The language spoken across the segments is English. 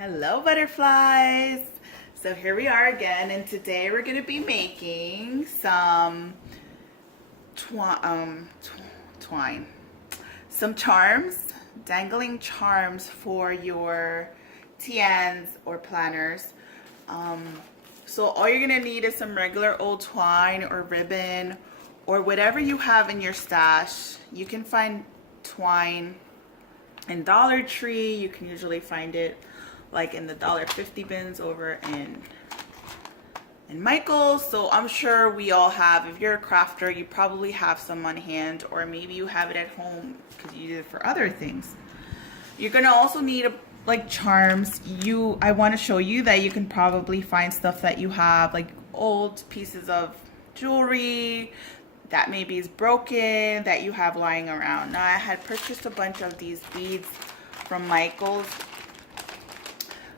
Hello, butterflies. So here we are again, and today we're going to be making some twine, some charms, dangling charms for your TNs or planners. So all you're going to need is some regular old twine or ribbon or whatever you have in your stash. You can find twine in Dollar Tree. You can usually find it like in the $1.50 bins over in Michael's. So I'm sure we all have. If you're a crafter, you probably have some on hand, or maybe you have it at home because you use it for other things. You're gonna also need like charms. I want to show you that you can probably find stuff that you have, like old pieces of jewelry that maybe is broken that you have lying around. Now I had purchased a bunch of these beads from Michael's.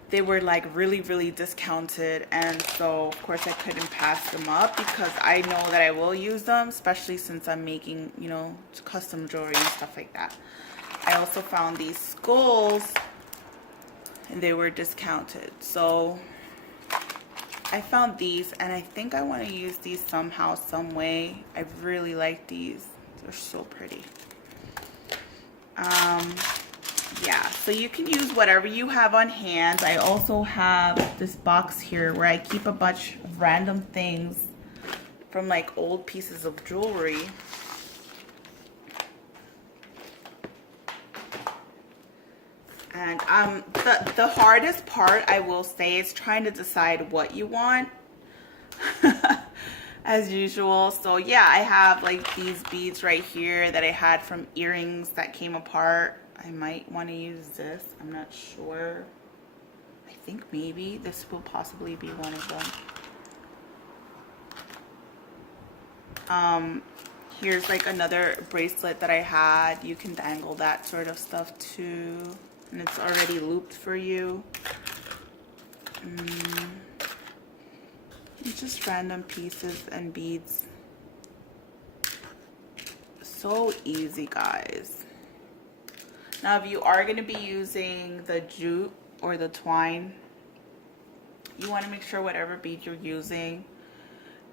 They were like really discounted, and so of course I couldn't pass them up because I know that I will use them, especially since I'm making, you know, custom jewelry and stuff like that. I also found these skulls and they were discounted, so I found these and I think I want to use these somehow, some way. I really like these. They're so pretty. Yeah, so you can use whatever you have on hand. I also have this box here where I keep a bunch of random things from like old pieces of jewelry. And the hardest part, I will say, is trying to decide what you want. As usual. So yeah, I have like these beads right here that I had from earrings that came apart. I might want to use this. I'm not sure. I think maybe this will possibly be one of them. Here's like another bracelet that I had. You can dangle that sort of stuff too. And it's already looped for you. It's just random pieces and beads. So easy, guys. Now, if you are going to be using the jute or the twine, you want to make sure whatever bead you're using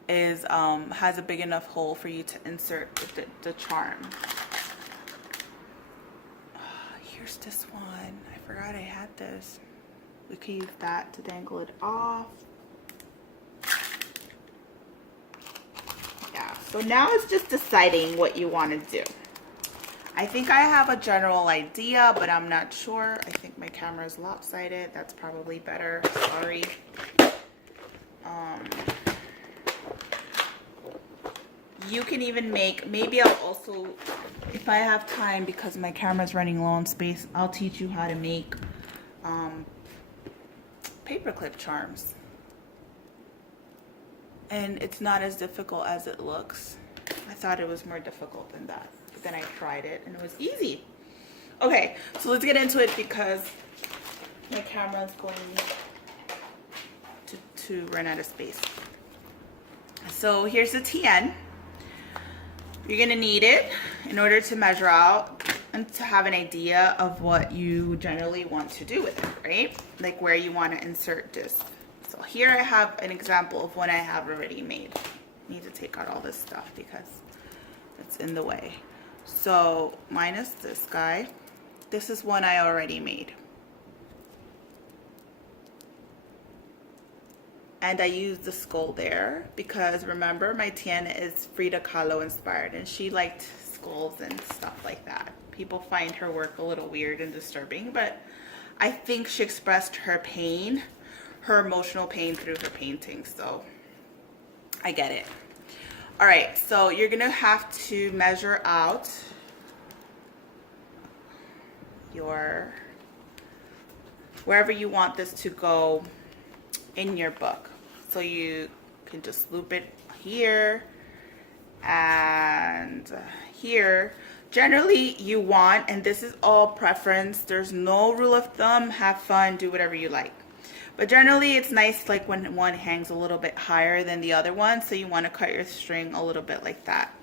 is has a big enough hole for you to insert the charm. Here's this one. I forgot I had this. We could use that to dangle it off. Yeah, so now it's just deciding what you want to do. I think I have a general idea, but I'm not sure. I think my camera is lopsided. That's probably better. Sorry. You can even make, maybe I'll also, if I have time, because my camera's running low on space, I'll teach you how to make paperclip charms. And it's not as difficult as it looks. I thought it was more difficult than that. But then I tried it and it was easy. Okay, so let's get into it because my camera is going to run out of space. So here's the TN. You're gonna need it in order to measure out and to have an idea of what you generally want to do with it, right? Like where you want to insert this. So here I have an example of one I have already made. I need to take out all this stuff because it's in the way. So minus this guy. This is one I already made. And I used the skull there because remember my Tiana is Frida Kahlo inspired and she liked skulls and stuff like that. People find her work a little weird and disturbing, but I think she expressed her pain, her emotional pain through her paintings, so I get it. All right, so you're gonna have to measure out your, wherever you want this to go in your book. So you can just loop it here and here. Generally you want, and this is all preference, there's no rule of thumb, have fun, do whatever you like. But generally it's nice like when one hangs a little bit higher than the other one, so you want to cut your string a little bit like that.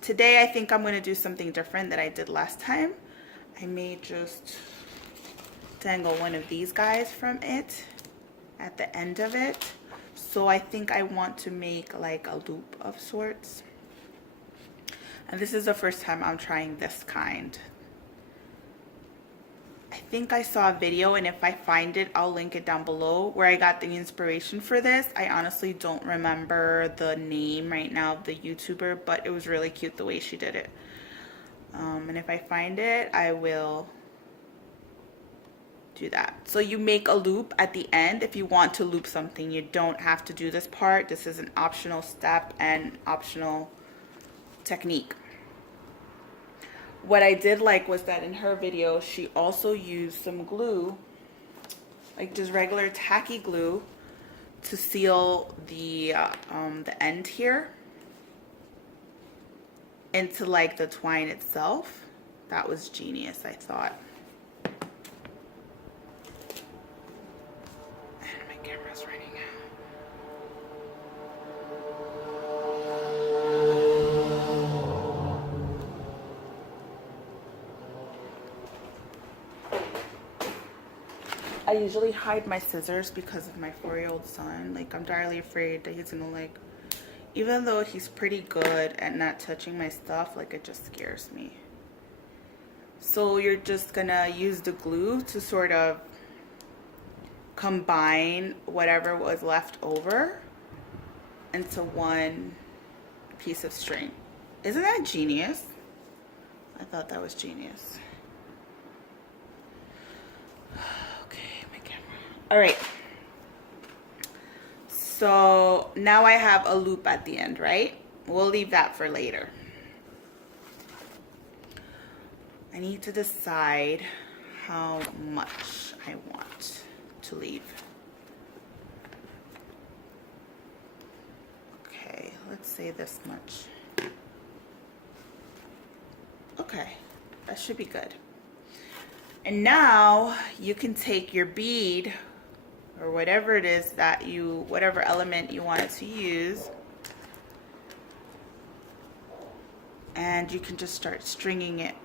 Today I think I'm going to do something different that I did last time. I may just dangle one of these guys from it at the end of it. So I think I want to make like a loop of sorts. And this is the first time I'm trying this kind. I think I saw a video, and if I find it, I'll link it down below, where I got the inspiration for this. I honestly don't remember the name right now of the YouTuber, but it was really cute the way she did it. And if I find it, I will do that. So you make a loop at the end if you want to loop something. You don't have to do this part. This is an optional step and optional technique. What I did like was that in her video, she also used some glue, like just regular tacky glue, to seal the end here into like the twine itself. That was genius, I thought. And my camera's running out. I usually hide my scissors because of my 4-year-old son. Like, I'm entirely afraid that he's gonna, like, even though he's pretty good at not touching my stuff, like, it just scares me. So you're just gonna use the glue to sort of combine whatever was left over into one piece of string. Isn't that genius? I thought that was genius. All right, so now I have a loop at the end, right? We'll leave that for later. I need to decide how much I want to leave. Okay, let's say this much. Okay, that should be good. And now you can take your bead, or whatever it is that you, whatever element you wanted to use, and you can just start stringing it.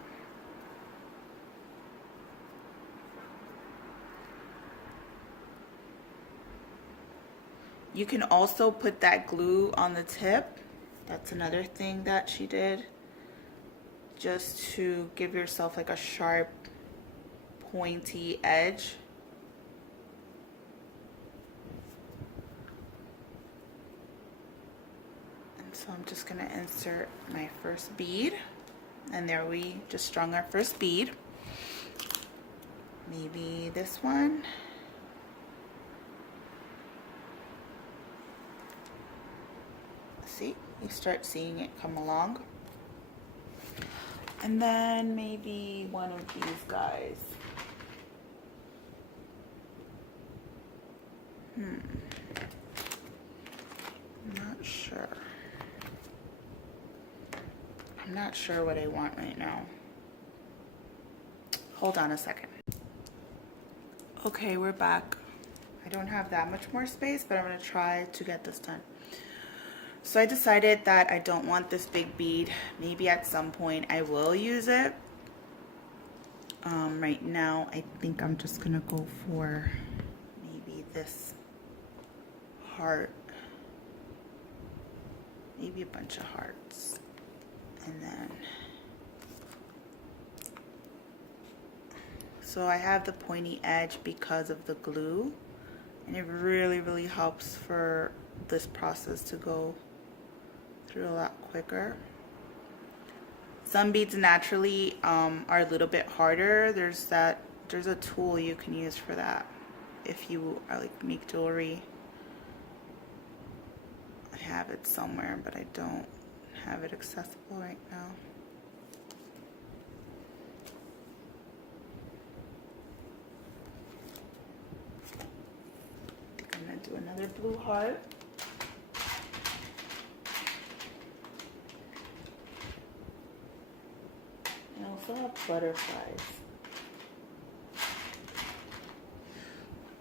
You can also put that glue on the tip. That's another thing that she did, just to give yourself like a sharp, pointy edge. So I'm just gonna insert my first bead, and there we just strung our first bead. Maybe this one. See, you start seeing it come along. And then maybe one of these guys. I'm not sure. I'm not sure what I want right now. Hold on a second. Okay, we're back. I don't have that much more space, but I'm gonna try to get this done. So I decided that I don't want this big bead. Maybe at some point I will use it. Right now, I think I'm just gonna go for maybe this heart. Maybe a bunch of hearts. And then, so I have the pointy edge because of the glue, and it really helps for this process to go through a lot quicker. Some beads naturally are a little bit harder. There's a tool you can use for that if you are like make jewelry. I have it somewhere, but I don't have it accessible right now. I think I'm gonna do another blue heart. And I also have butterflies.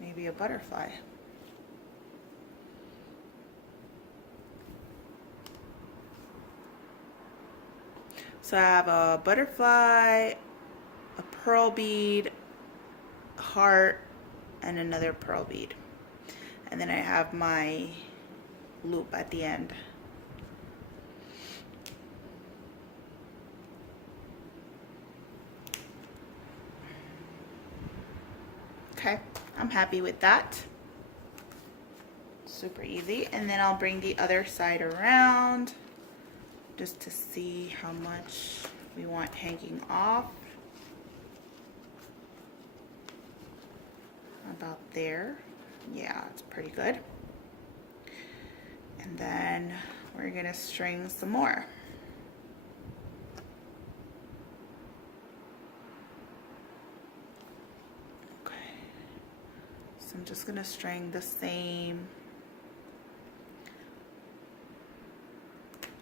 Maybe a butterfly. So I have a butterfly, a pearl bead, heart, and another pearl bead. And then I have my loop at the end. Okay, I'm happy with that. Super easy. And then I'll bring the other side around just to see how much we want hanging off. About there. Yeah, it's pretty good. And then we're gonna string some more. Okay, so I'm just gonna string the same.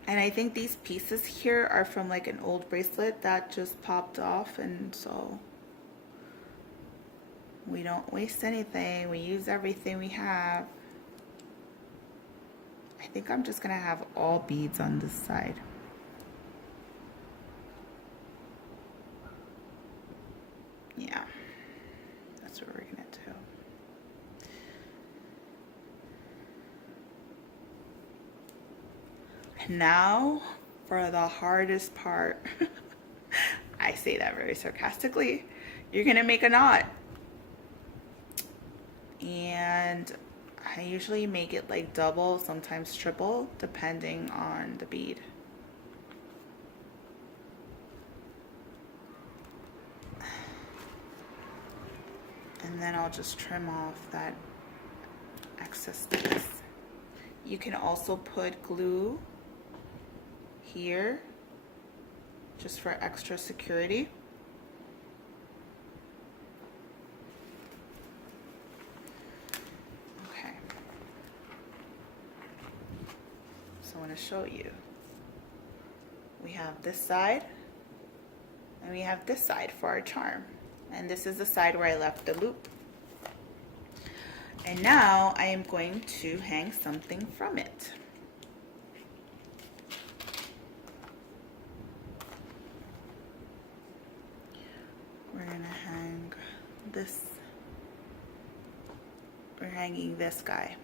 And I think these pieces here are from like an old bracelet that just popped off, and so we don't waste anything. We use everything we have. I think I'm just gonna have all beads on this side. Yeah, that's what we're gonna do. And now for the hardest part. I say that very sarcastically. You're gonna make a knot. And I usually make it like double, sometimes triple, depending on the bead. And then I'll just trim off that excess piece. You can also put glue here just for extra security. I want to show you. We have this side and we have this side for our charm, and this is the side where I left the loop. And now I am going to hang something from it. We're gonna hang this. We're hanging this guy.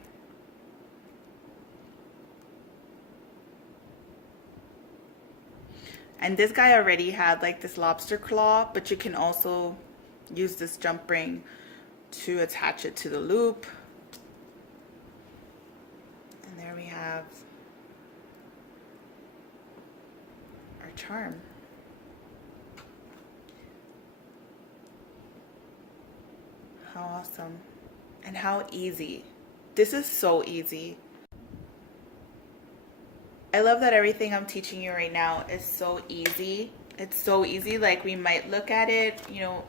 And this guy already had like this lobster claw, but you can also use this jump ring to attach it to the loop. And there we have our charm. How awesome. And how easy. This is so easy. I love that everything I'm teaching you right now is so easy. It's so easy. Like, we might look at it, you know,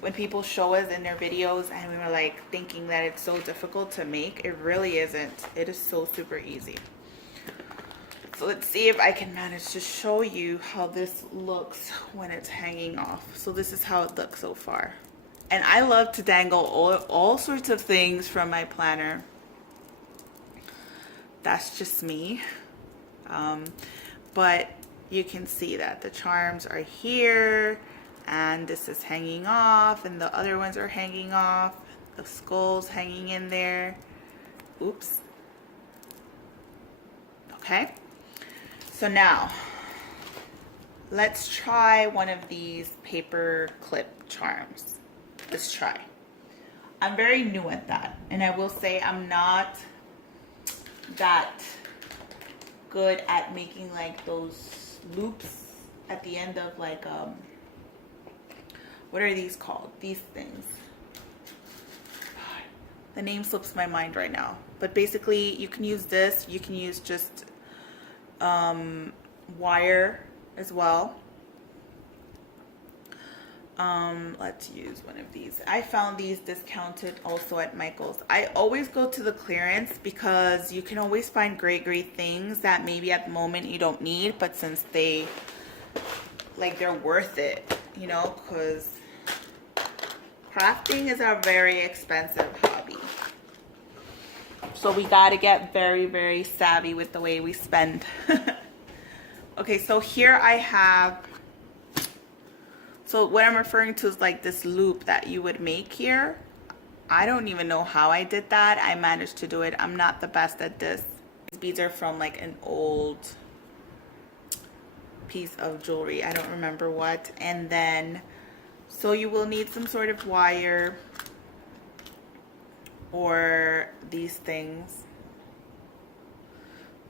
when people show us in their videos and we were like thinking that it's so difficult to make, it really isn't. It is so super easy. So let's see if I can manage to show you how this looks when it's hanging off. So this is how it looks so far. And I love to dangle all sorts of things from my planner. That's just me. But you can see that the charms are here and this is hanging off and the other ones are hanging off. The skull's hanging in there. Oops. Okay. So now let's try one of these paper clip charms. Let's try. I'm very new at that, and I will say I'm not that good at making like those loops at the end of like what are these called? These things. The name slips my mind right now. But basically you can use this, you can use just wire as well. Let's use one of these. I found these discounted also at Michael's. I always go to the clearance because you can always find great things that maybe at the moment you don't need, but since they're worth it, you know, because crafting is a very expensive hobby. So we got to get very savvy with the way we spend. Okay, so here I have, So what I'm referring to is like this loop that you would make here. I don't even know how I did that. I managed to do it. I'm not the best at this. These beads are from like an old piece of jewelry. I don't remember what. And then, so you will need some sort of wire or these things.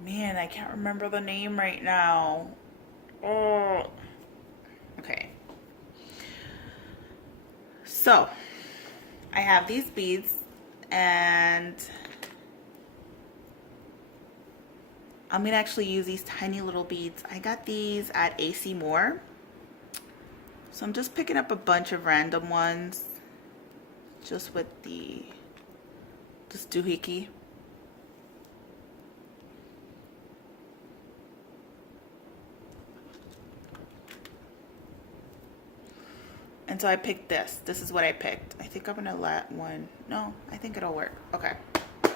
Man, I can't remember the name right now. Oh, okay. So I have these beads and I'm gonna actually use these tiny little beads. I got these at AC Moore. So I'm just picking up a bunch of random ones just with this doohickey. And so I picked this. This is what I picked. I think I'm gonna let one, no, I think it'll work. Okay. I'm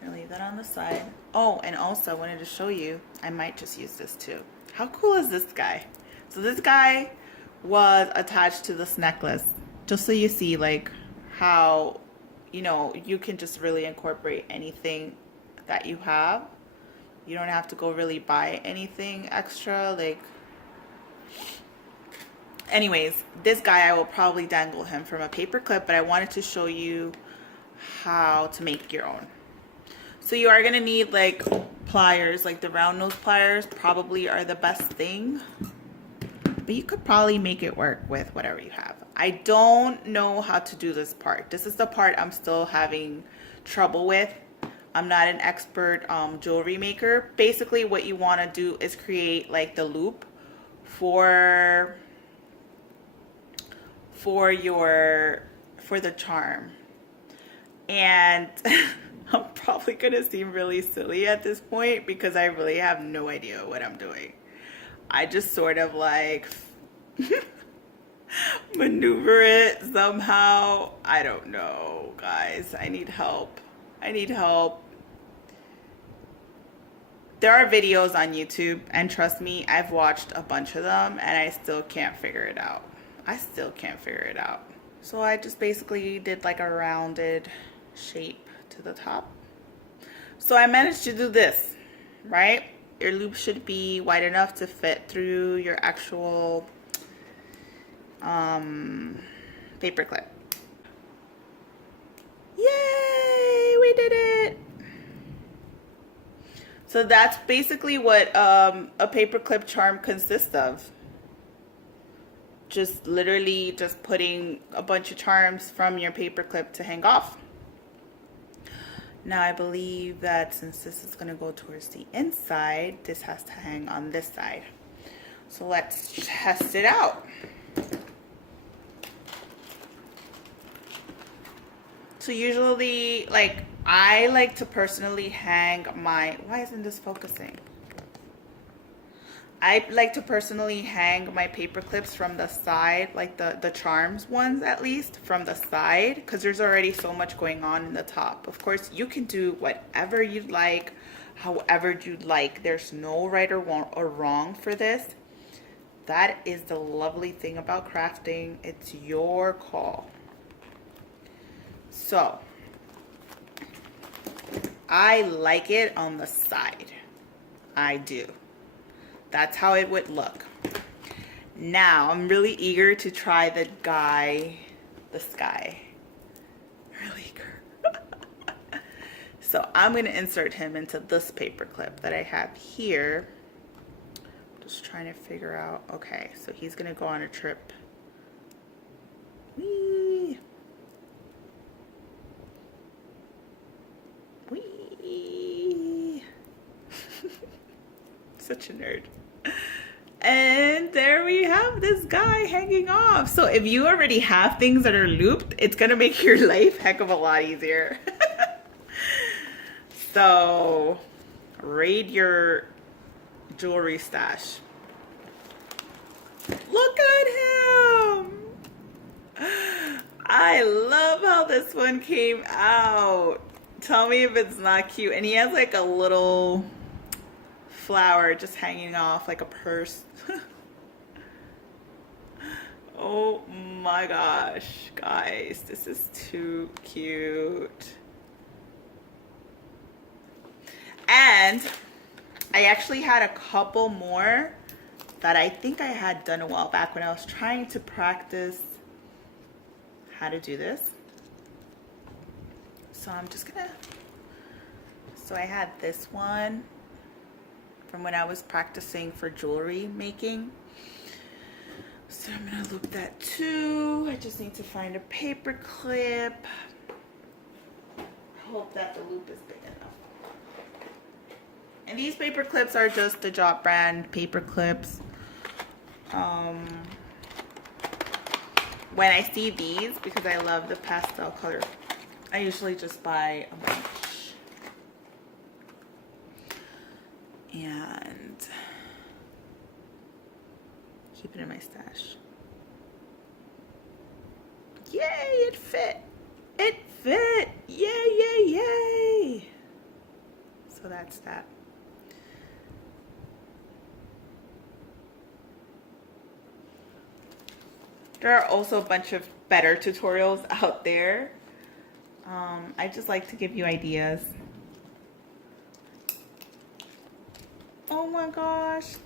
gonna leave that on the side. Oh, and also I wanted to show you, I might just use this too. How cool is this guy? So this guy was attached to this necklace. Just so you see like how, you know, you can just really incorporate anything that you have. You don't have to go really buy anything extra, like, anyways, this guy, I will probably dangle him from a paper clip, but I wanted to show you how to make your own. So you are going to need like pliers, like the round nose pliers probably are the best thing, but you could probably make it work with whatever you have. I don't know how to do this part. This is the part I'm still having trouble with. I'm not an expert jewelry maker. Basically what you want to do is create like the loop for the charm. And I'm probably gonna seem really silly at this point because I really have no idea what I'm doing. I just sort of like maneuver it somehow. I don't know, guys. I need help. I need help. There are videos on YouTube, and trust me, I've watched a bunch of them and I still can't figure it out. I still can't figure it out. So I just basically did like a rounded shape to the top. So I managed to do this, right? Your loop should be wide enough to fit through your actual paper clip. Yay, we did it. So that's basically what a paperclip charm consists of. Just literally just putting a bunch of charms from your paperclip to hang off. Now I believe that since this is going to go towards the inside, this has to hang on this side. So let's test it out. So usually, like, I like to personally hang my, why isn't this focusing? I like to personally hang my paper clips from the side, like the charms ones at least, from the side, because there's already so much going on in the top. Of course, you can do whatever you'd like, however you'd like. There's no right or wrong for this. That is the lovely thing about crafting. It's your call. So, I like it on the side. I do. That's how it would look. Now, I'm really eager to try the guy, this guy. Really eager. So I'm going to insert him into this paper clip that I have here. Just trying to figure out. Okay, so he's going to go on a trip. Whee! Whee! Such a nerd. And there we have this guy hanging off. So if you already have things that are looped, it's gonna make your life a heck of a lot easier. So raid your jewelry stash. Look at him. I love how this one came out. Tell me if it's not cute. And he has like a little flower just hanging off like a purse. my gosh, guys, this is too cute. And I actually had a couple more that I think I had done a while back when I was trying to practice how to do this. So I'm just gonna, so I had this one from when I was practicing for jewelry making. So I'm gonna loop that too. I just need to find a paper clip. I hope that the loop is big enough. And these paper clips are just the Job brand paper clips. When I see these, because I love the pastel color, I usually just buy a bunch. And keep it in my stash. Yay, it fit. It fit. Yay, yay, yay. So that's that. There are also a bunch of better tutorials out there. I just like to give you ideas. Oh my gosh,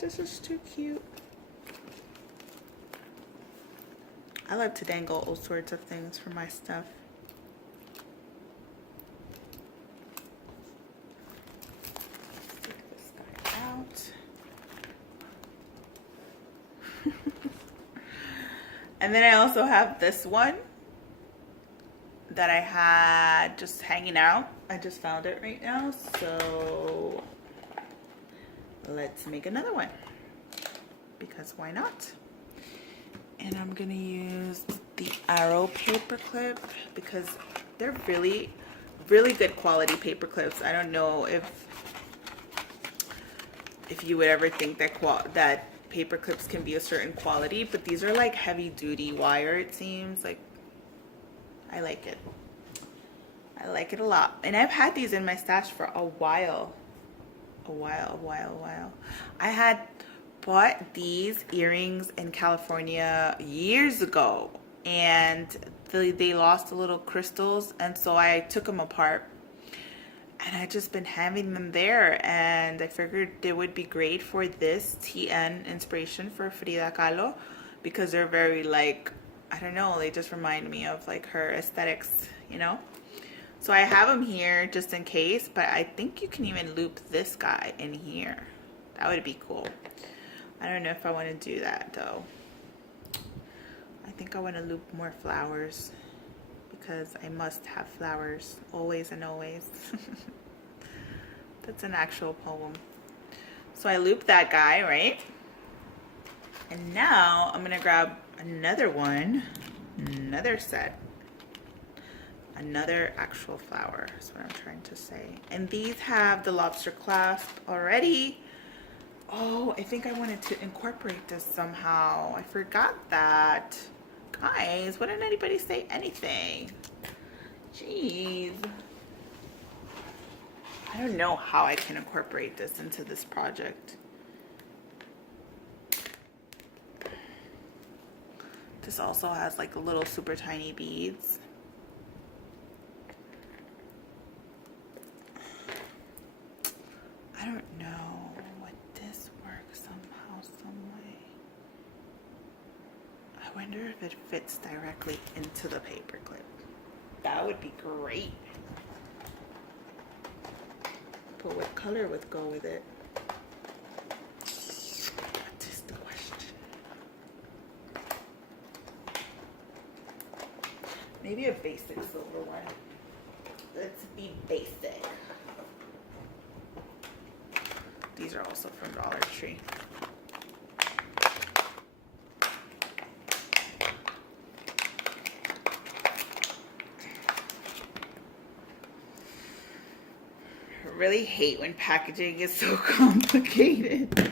this is too cute. I love to dangle all sorts of things for my stuff. Take this guy out. And then I also have this one that I had just hanging out. I just found it right now, so let's make another one, because why not? And I'm gonna use the Arrow paper clip because they're really good quality paper clips. I don't know if you would ever think that paper clips can be a certain quality, but these are like heavy duty wire, it seems. Like, I like it. I like it a lot. And I've had these in my stash for a while. A while. I had bought these earrings in California years ago, and they lost the little crystals, and so I took them apart. And I just been having them there, and I figured they would be great for this TN inspiration for Frida Kahlo, because they're very, like, I don't know, they just remind me of like her aesthetics, you know? So I have them here just in case, but I think you can even loop this guy in here. That would be cool. I don't know if I want to do that though. I think I want to loop more flowers, because I must have flowers always and always. That's an actual poem. So I looped that guy, right? And now I'm gonna grab another one, another set, another actual flower. That's what I'm trying to say. And these have the lobster clasp already. Oh, I think I wanted to incorporate this somehow. I forgot that. Guys, why didn't anybody say anything? Jeez. I don't know how I can incorporate this into this project. This also has like little super tiny beads. I don't know. Would this work somehow, some way? I wonder if it fits directly into the paper clip. That would be great. But what color would go with it? What is the question? Maybe a basic silver one. Let's be basic. These are also from Dollar Tree. I really hate when packaging is so complicated.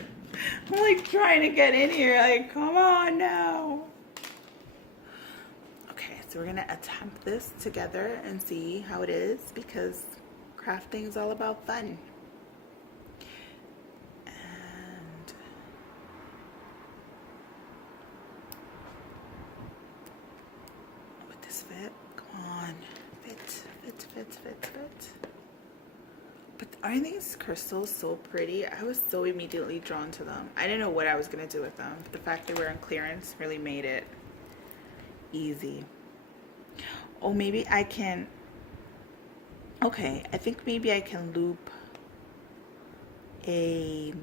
I'm like trying to get in here, like, come on now. Okay, so we're gonna attempt this together and see how it is, because crafting is all about fun. And fit? Come on. Fit. But aren't these crystals so pretty? I was so immediately drawn to them. I didn't know what I was going to do with them. The fact they were on clearance really made it easy. Oh, maybe I can... Okay, I think maybe I can loop a...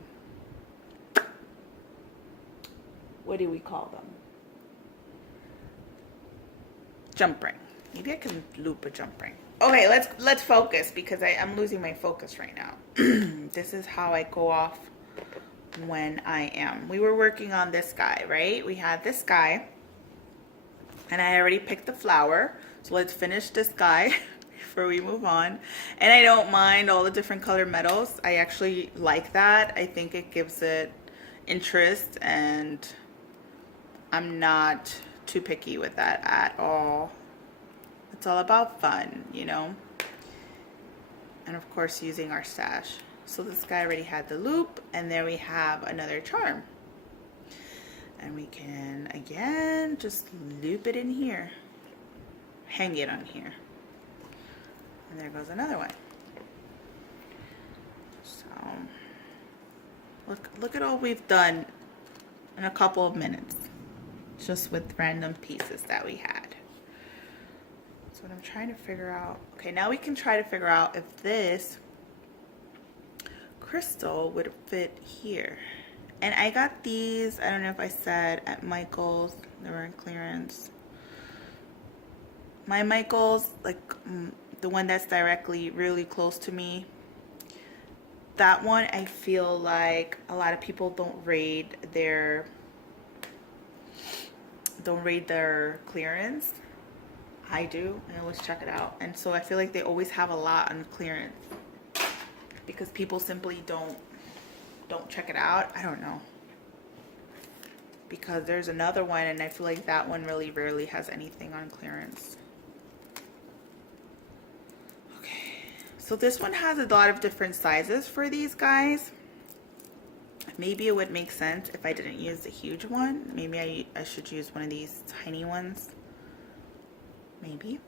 What do we call them? Jump ring. Maybe I can loop a jump ring. Okay, let's focus because I'm losing my focus right now. This is how I go off when I am. We were working on this guy, right? We had this guy, and I already picked the flower. So let's finish this guy before we move on. And I don't mind all the different color metals. I actually like that. I think it gives it interest, and I'm not too picky with that at all. It's all about fun, you know? And of course using our stash. So this guy already had the loop, and there we have another charm. And we can, again, just loop it in here. Hang it on here. And there goes another one. So, look at all we've done in a couple of minutes. Just with random pieces that we had. So what I'm trying to figure out, okay, now we can try to figure out if this crystal would fit here. And I got these, I don't know if I said, at Michael's. They were in clearance. My Michael's, like the one that's directly really close to me, that one I feel like a lot of people don't raid their clearance. I do, and I always check it out. And so I feel like they always have a lot on clearance because people simply don't check it out. I don't know, because there's another one, and I feel like that one really rarely has anything on clearance. Okay, so this one has a lot of different sizes for these guys. Maybe it would make sense if I didn't use the huge one. Maybe I should use one of these tiny ones. Maybe.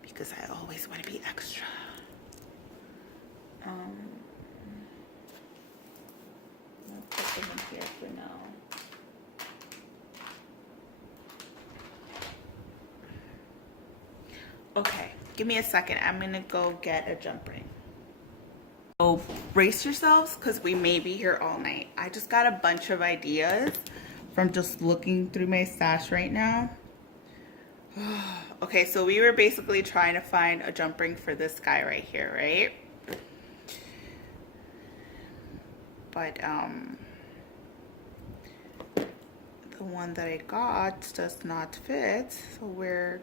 Because I always want to be extra. I'll put them in here for now. Okay, give me a second. I'm going to go get a jump ring. So brace yourselves because we may be here all night. I just got a bunch of ideas from just looking through my stash right now. Okay, so we were basically trying to find a jump ring for this guy right here, right? But the one that I got does not fit, so we're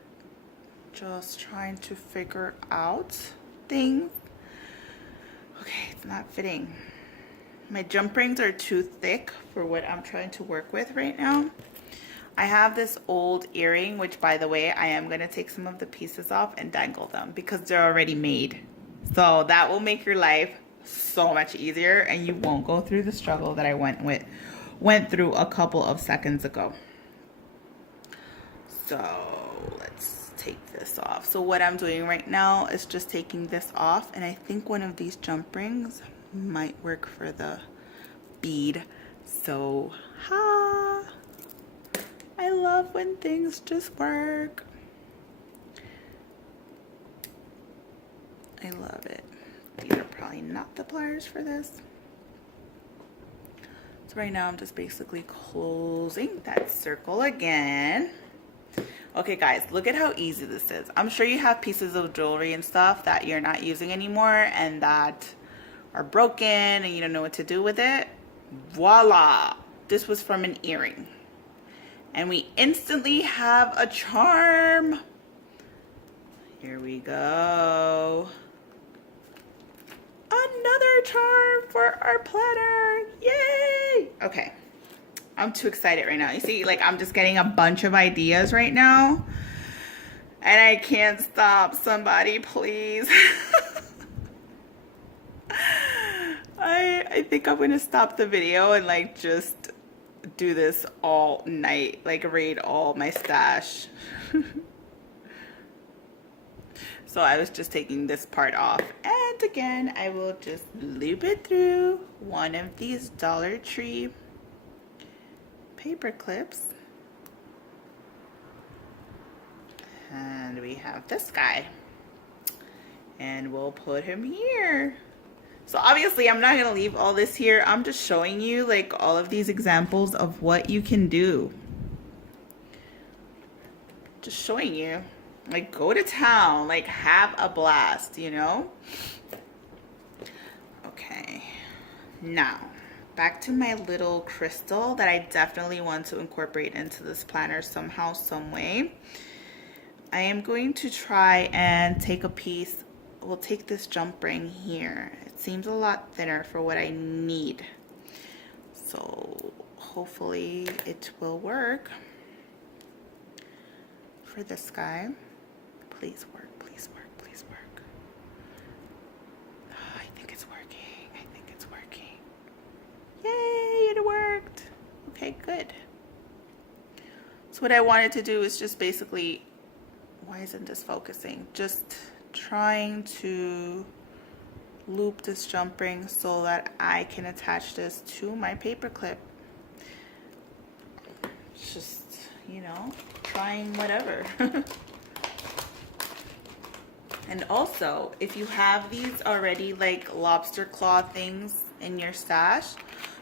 just trying to figure out things. Okay, it's not fitting. My jump rings are too thick for what I'm trying to work with right now. I have this old earring, which by the way, I am going to take some of the pieces off and dangle them because they're already made. So that will make your life so much easier, and you won't go through the struggle that I went through a couple of seconds ago. So let's take this off. So what I'm doing right now is just taking this off, and I think one of these jump rings might work for the bead. So I love when things just work. I love it. These are probably not the pliers for this. So right now I'm just basically closing that circle again. Okay guys, look at how easy this is. I'm sure you have pieces of jewelry and stuff that you're not using anymore and that are broken and you don't know what to do with it. Voila! This was from an earring. And we instantly have a charm. Here we go. Another charm for our planner. Yay! Okay. I'm too excited right now. You see, like, I'm just getting a bunch of ideas right now. And I can't stop. Somebody, please. I think I'm going to stop the video and, like, just do this all night, like raid all my stash. So I was just taking this part off. And again, I will just loop it through one of these Dollar Tree paper clips. And we have this guy. And we'll put him here. So obviously I'm not going to leave all this here. I'm just showing you like all of these examples of what you can do. Just showing you. Like, go to town, like have a blast, you know? Okay, now back to my little crystal that I definitely want to incorporate into this planner somehow, some way. I am going to try and take a piece. We'll take this jump ring here. It seems a lot thinner for what I need. So hopefully it will work for this guy. Please work, please work, please work. Oh, I think it's working. I think it's working. Yay, it worked. Okay, good. So what I wanted to do is just basically, why isn't this focusing? Just trying to loop this jump ring so that I can attach this to my paper clip. Just, you know, trying whatever. And also, if you have these already like lobster claw things in your stash,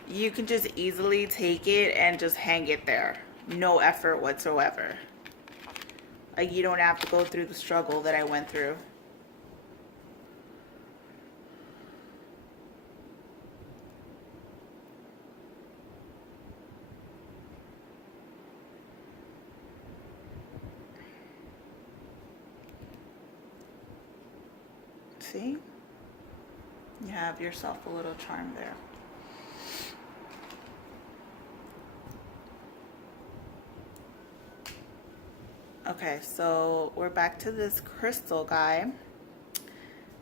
you can just easily take it and just hang it there. No effort whatsoever. Like, you don't have to go through the struggle that I went through. See? You have yourself a little charm there. Okay, so we're back to this crystal guy.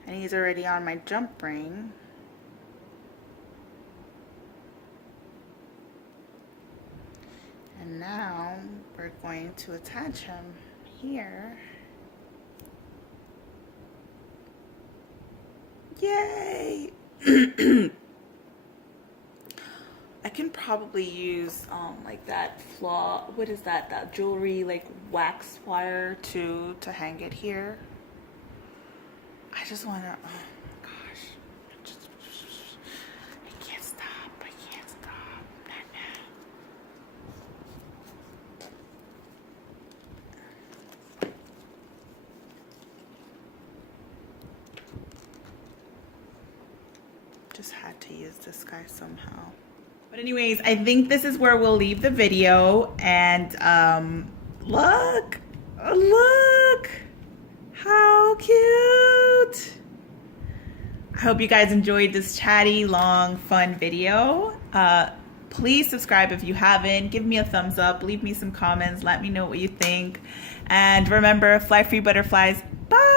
And he's already on my jump ring. And now we're going to attach him here. Yay! I can probably use like that what is that? That jewelry like wax wire to hang it here. I just wanna, oh gosh. I can't stop. I can't stop. Not now. Just had to use this guy somehow. But anyways, I think this is where we'll leave the video. And look, look, how cute. I hope you guys enjoyed this chatty, long, fun video. Please subscribe if you haven't. Give me a thumbs up. Leave me some comments. Let me know what you think. And remember, fly free butterflies. Bye.